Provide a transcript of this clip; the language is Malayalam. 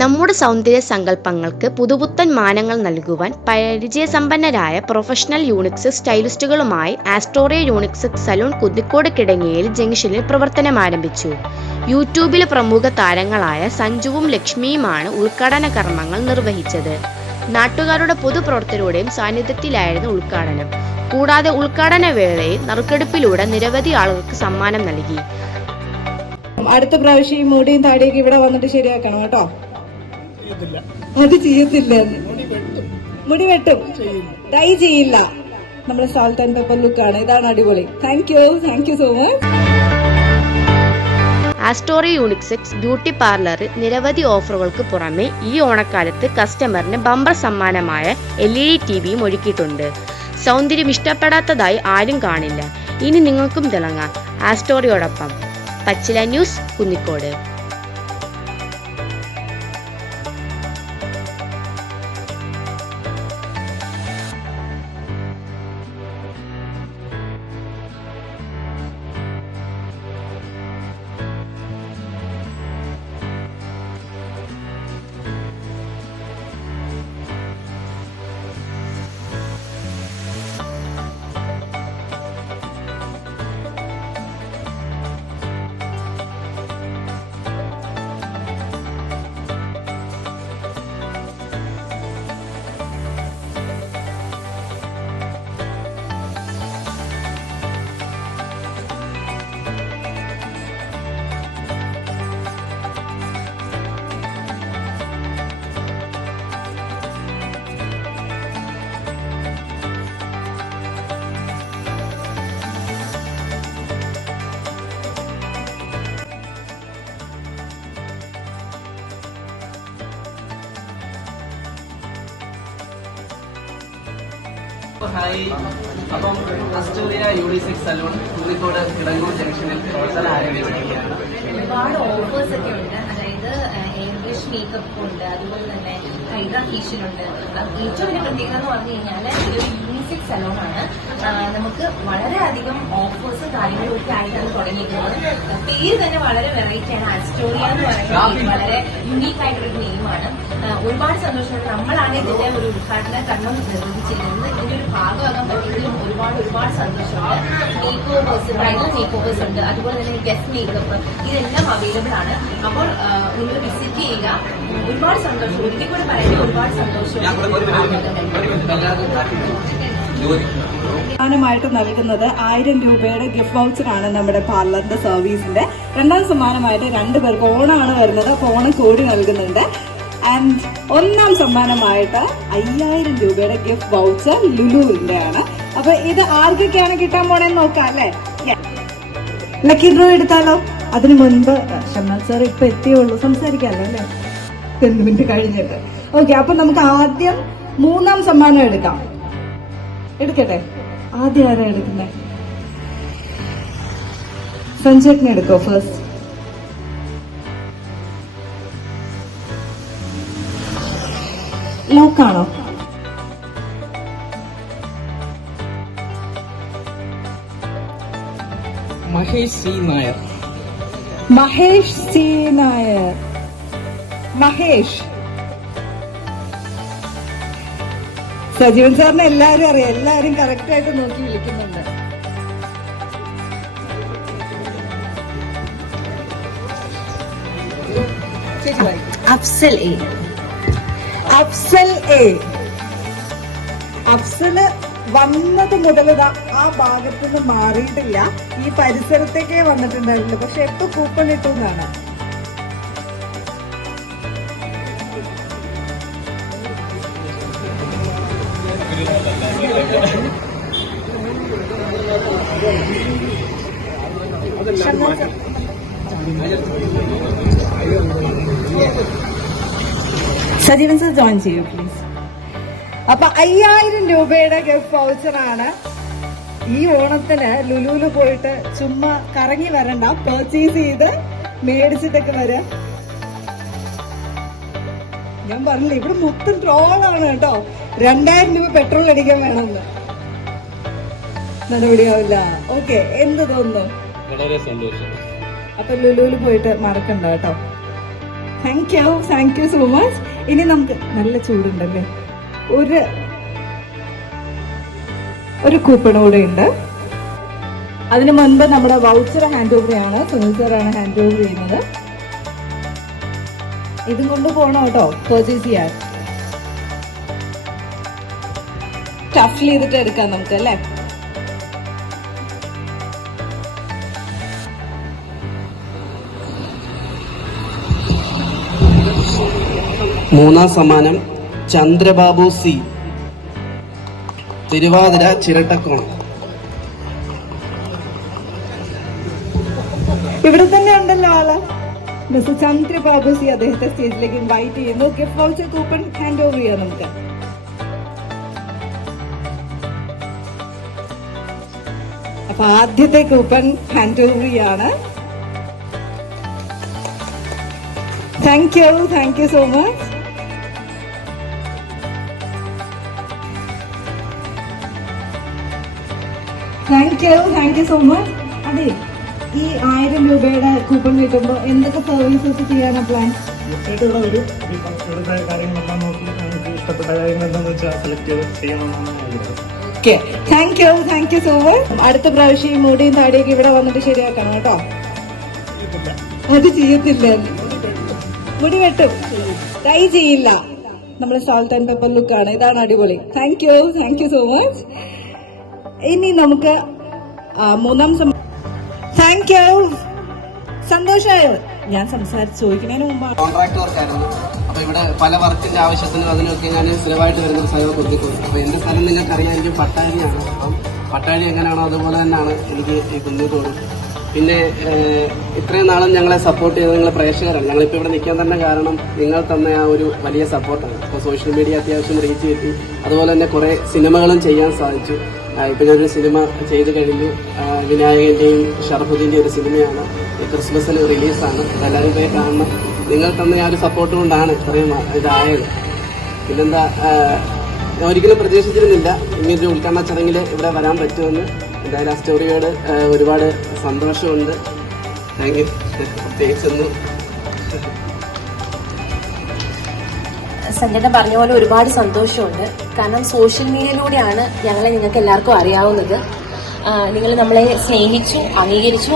നമ്മുടെ സൗന്ദര്യ സങ്കല്പങ്ങൾക്ക് പുതുപുത്തൻ മാനങ്ങൾ നൽകുവാൻ പരിചയസമ്പന്നരായ പ്രൊഫഷണൽ യൂണിക്സ് സ്റ്റൈലിസ്റ്റുകളുമായി ആസ്റ്റോറിയ യൂണിക്സ് സലൂൺ കുന്നിക്കോട് കിടങ്ങയിൽ ജംഗ്ഷനിൽ പ്രവർത്തനം ആരംഭിച്ചു. യൂട്യൂബിലെ പ്രമുഖ താരങ്ങളായ സഞ്ജുവും ലക്ഷ്മിയുമാണ് ഉദ്ഘാടന കർമ്മങ്ങൾ നിർവഹിച്ചത്. നാട്ടുകാരുടെ പൊതുപ്രവർത്തകരുടെയും സാന്നിധ്യത്തിലായിരുന്നു ഉദ്ഘാടനം. കൂടാതെ ഉദ്ഘാടന വേളയിൽ നറുക്കെടുപ്പിലൂടെ നിരവധി ആളുകൾക്ക് സമ്മാനം നൽകി. അടുത്ത പ്രാവശ്യം ഈ മുടിയും താടിയൊക്കെ ഇവിടെ വന്നിട്ട് ശരിയാക്കണം കേട്ടോ. അത് ചെയ്യത്തില്ല, മുടി വെട്ടും, ഡൈ ചെയ്യില്ല. നമ്മുടെ സാൾട്ട് ആൻഡ് പെപ്പർ ലുക്കാണ്. ഇതാണ് അടിപൊളി. Thank you so much. Astoria Unix beauty പാർലറിൽ നിരവധി ഓഫറുകൾക്ക് പുറമെ ഈ ഓണക്കാലത്ത് കസ്റ്റമറിന് ബമ്പർ സമ്മാനമായ LED TVയും ഒരുക്കിയിട്ടുണ്ട്. സൗന്ദര്യം ഇഷ്ടപ്പെടാത്തതായി ആരും കാണില്ല. ഇനി നിങ്ങൾക്കും തിളങ്ങാം ആസ്റ്റോറിയോടൊപ്പം. പച്ചില ന്യൂസ്, കുന്നിക്കോട്. ഹായ്, അപ്പം ആസ്റ്റോറിയ യൂണിസെക്സ് സലൂൺ കുന്നിക്കോട് കിടങ്ങൂർ ജംഗ്ഷനിൽ പ്രവർത്തനം ആരംഭിച്ചിരിക്കുകയാണ്. ഒരുപാട് ഓഫേഴ്സ് ഒക്കെ ഉണ്ട്. അതായത് എയർ ബ്രഷ് മേക്കപ്പ് ഉണ്ട്, അതുപോലെ തന്നെ ഹൈഡ്രാ ഫേഷ്യൽ ഉണ്ട്. ഏറ്റവും വലിയ പ്രത്യേകത എന്ന് പറഞ്ഞു കഴിഞ്ഞാൽ ഇതൊരു യൂണിസെക്സ് സലൂൺ ആണ്. നമുക്ക് വളരെയധികം ഓഫേഴ്സും കാര്യങ്ങളും ഒക്കെ ആയിട്ടാണ് തുടങ്ങിയിട്ടുള്ളത്. പേര് തന്നെ വളരെ വെറൈറ്റി ആണ്. ആസ്റ്റോറിയ എന്ന് പറയുന്നത് വളരെ യുണീക്ക് ആയിട്ടുള്ളൊരു നെയിമാണ്. ഒരുപാട് സന്തോഷമുണ്ട്. നമ്മളാണ് ഇതിന്റെ ഒരു ഉദ്ഘാടന കർമ്മം നിർവഹിച്ചിരിക്കുന്നത്. ഇതിന്റെ ഒരു ഭാഗമാകാൻ പറ്റിയതിലും ഒരുപാട് സന്തോഷമുണ്ട്. Make overs, bridal make overs ഉണ്ട്, അതുപോലെ തന്നെ ഗസ്റ്റ് മേക്കപ്പ്, ഇതെല്ലാം അവൈലബിൾ ആണ്. അപ്പോൾ നിങ്ങൾ വിസിറ്റ് ചെയ്യുക. ഒരുപാട് സന്തോഷം. ഒരിക്കൽ കൂടെ പറയുന്നത് ഒരുപാട് സന്തോഷം. സമ്മാനമായിട്ട് നൽകുന്നത് 1000 രൂപയുടെ ഗിഫ്റ്റ് വൗച്ചറാണ് നമ്മുടെ പാർലറിന്റെ സർവീസിന്റെ. രണ്ടാം സമ്മാനമായിട്ട് 2 പേർക്ക് ഓണമാണ് വരുന്നത്, അപ്പോൾ ഓണം കൂടി നൽകുന്നുണ്ട്. ആൻഡ് ഒന്നാം സമ്മാനമായിട്ട് 5000 രൂപയുടെ ഗിഫ്റ്റ് വൗച്ചർ ലുലുവിന്റെ ആണ്. അപ്പൊ ഇത് ആർക്കൊക്കെയാണ് കിട്ടാൻ പോണെന്ന് നോക്കാം അല്ലേ. ലക്കി ഡ്രോ എടുത്താലോ? അതിനു മുൻപ് ഷംനാഥ് സാർ ഇപ്പൊ എത്തിയുള്ളൂ, സംസാരിക്കാമല്ലോ അല്ലേ, 10 മിനിറ്റ് കഴിഞ്ഞിട്ട്. ഓക്കെ, അപ്പൊ നമുക്ക് ആദ്യം 3ാം സമ്മാനം എടുക്കാം. എടുക്കട്ടെ? ആദ്യം ആരാ എടുക്കുന്നേ? സഞ്ജേട്ടനെ എടുക്കോ ഫസ്റ്റ്? ലോക്കാണോ? മഹേഷ് സി നായർ. മഹേഷ് സി നായർ. മഹേഷ്. സജീവൻ സാറിനെ എല്ലാരും അറിയാം, എല്ലാരും കറക്റ്റ് ആയിട്ട് നോക്കി വിളിക്കുന്നുണ്ട്. അഫ്സൽ എ. അഫ്സൽ എ. അഫ്സല് വന്നത് മുതൽ ആ ഭാഗത്തുനിന്ന് മാറിയിട്ടില്ല. ഈ പരിസരത്തേക്കേ വന്നിട്ടുണ്ടായില്ല. പക്ഷെ എപ്പോ കൂപ്പൺ ഇട്ടു എന്നാണ്. സജീവൻ സാർ ജോയിൻ ചെയ്യൂ പ്ലീസ്. അപ്പൊ 5000 രൂപയുടെ ഗിഫ്റ്റ് വൗച്ചറാണ്. ഈ ഓണത്തിന് ലുലുവില് പോയിട്ട് ചുമ്മാ കറങ്ങി വരണ്ട, പർച്ചേസ് ചെയ്ത് മേടിച്ചിട്ടൊക്കെ വരാം. ഞാൻ പറഞ്ഞില്ല, ഇവിടെ മൊത്തം ട്രോളാണ് കേട്ടോ. 2000 രൂപ പെട്രോൾ അടിക്കാൻ വേണമെന്ന്. നടപടിയാവില്ല. ഓക്കെ, എന്ത് തോന്നുന്നു? വളരെ സന്തോഷം. അപ്പൊ ലുലുവിൽ പോയിട്ട് മറക്കണ്ട കേട്ടോ. Thank you so much. ഇനി നമുക്ക് നല്ല ചൂടുണ്ടല്ലേ, ഒരു കൂപ്പൺ കൂടെ ഉണ്ട്. അതിനു മുൻപ് നമ്മുടെ വൗച്ചർ ഹാൻഡ് ഓവർ ആണ്, സുനിൽ സാറാണ് ഹാൻഡ് ഓവർ ചെയ്യുന്നത്. ഇതും കൊണ്ട് പോകണം കേട്ടോ പർച്ചേസ് ചെയ്യാൻ. ഷഫിൾ ചെയ്തിട്ട് എടുക്കാം നമുക്ക് അല്ലേ. മൂന്നാം സമ്മാനം ചന്ദ്രബാബു സി, തിരുവാതിര ചിരട്ടക്കോണം. ഇവിടെ തന്നെ ഉണ്ടല്ലോ ആള്. മിസ്റ്റർ ചന്ദ്രബാബു സി അദ്ദേഹത്തെ സ്റ്റേജിലേക്ക് ഇൻവൈറ്റ് ചെയ്യുന്നു. Gift voucher coupon hand over ചെയ്യാം നമുക്ക്. അപ്പൊ ആദ്യത്തെ കൂപ്പൺ ഹാൻഡ് ഓവർ ചെയ്യാണ്. Thank you so much. Thank you so much. അതെ, ഈ 1000 രൂപയുടെ കൂപ്പൺ കിട്ടുമ്പോൾ എന്തൊക്കെ സർവീസസ് ചെയ്യാനാണ് പ്ലാൻ? തീർച്ചയായിട്ടും ഇവിടെ വരും. ഇവിടുത്തെ കാര്യങ്ങളെല്ലാം നോക്കി നമുക്ക് ഇഷ്ടപ്പെട്ട കാര്യങ്ങൾ എന്താണെന്ന് വെച്ചാൽ സെലക്ട് ചെയ്ത് ചെയ്യണമെന്നാണ് ആഗ്രഹം. Okay, thank you so much. അടുത്ത പ്രാവശ്യം ഈ മുടിയും താടിയൊക്കെ ഇവിടെ വന്നിട്ട് ശരിയാക്കണം കേട്ടോ. അത് ചെയ്യത്തില്ല, മുടി വെട്ടും, ട്രൈ ചെയ്യില്ല. നമ്മുടെ സാൾട്ട് ആൻഡ് പെപ്പർ ലുക്കാണ്. ഇതാണ് അടിപൊളി. Thank you so much. ഇനി നമുക്ക് മൂന്നാം താങ്ക് യു. സന്തോഷമായോ? ഞാൻ സംസാരിച്ച് ചോദിക്കുന്നതിന് മുമ്പാണ്. കോൺട്രാക്ട് വർക്കായിരുന്നു. അപ്പൊ ഇവിടെ പല വർക്കിന്റെ ആവശ്യത്തിനും അതിനൊക്കെ ഞാൻ സ്ഥിരമായിട്ട് വരുന്ന സ്ഥലം കുന്നിക്കോട്. അപ്പൊ എന്റെ സ്ഥലം നിങ്ങൾക്ക് അറിയാമെങ്കിൽ പട്ടാഴിയാണ്. അപ്പം പട്ടാഴി എങ്ങനെയാണോ അതുപോലെ തന്നെയാണ് എനിക്ക് ഈ കുന്നിക്കോട്. പിന്നെ ഇത്രയും നാളും ഞങ്ങളെ സപ്പോർട്ട് ചെയ്ത നിങ്ങളെ പ്രേക്ഷകരാണ്. ഞങ്ങളിപ്പോൾ ഇവിടെ നിൽക്കാൻ തന്നെ കാരണം നിങ്ങൾ തന്ന ആ ഒരു വലിയ സപ്പോർട്ടാണ്. ഇപ്പോൾ സോഷ്യൽ മീഡിയ അത്യാവശ്യം റീച്ച് കിട്ടി. അതുപോലെ തന്നെ കുറേ സിനിമകളും ചെയ്യാൻ സാധിച്ചു. ഇപ്പം ഞാനൊരു സിനിമ ചെയ്ത് കഴിഞ്ഞു. വിനായകൻ്റെയും ഷറഫുദ്ദീൻ്റെയും ഒരു സിനിമയാണ്, ക്രിസ്മസിന് റിലീസാണ്. എല്ലാവരും പോയി കാണണം. നിങ്ങൾ തന്ന ആ ഒരു സപ്പോർട്ട് കൊണ്ടാണ് ഇത്രയും ഇതായത്. പിന്നെന്താ, ഞാൻ ഒരിക്കലും പ്രതീക്ഷിച്ചിരുന്നില്ല ഇങ്ങനൊരു ഉദ്ഘാടന ചടങ്ങിൽ ഇവിടെ വരാൻ പറ്റുമെന്ന്. എന്തായാലും ആ സ്റ്റോറിയോട് ഒരുപാട് സന്തോഷമുണ്ട്. Thank you. പ്രത്യേകിച്ചൊന്നും സഞ്ജന പറഞ്ഞ പോലെ ഒരുപാട് സന്തോഷമുണ്ട്. കാരണം സോഷ്യൽ മീഡിയയിലൂടെയാണ് ഞങ്ങളെ നിങ്ങൾക്ക് എല്ലാവർക്കും അറിയാവുന്നത്. നിങ്ങൾ നമ്മളെ സ്നേഹിച്ചു, അംഗീകരിച്ചു.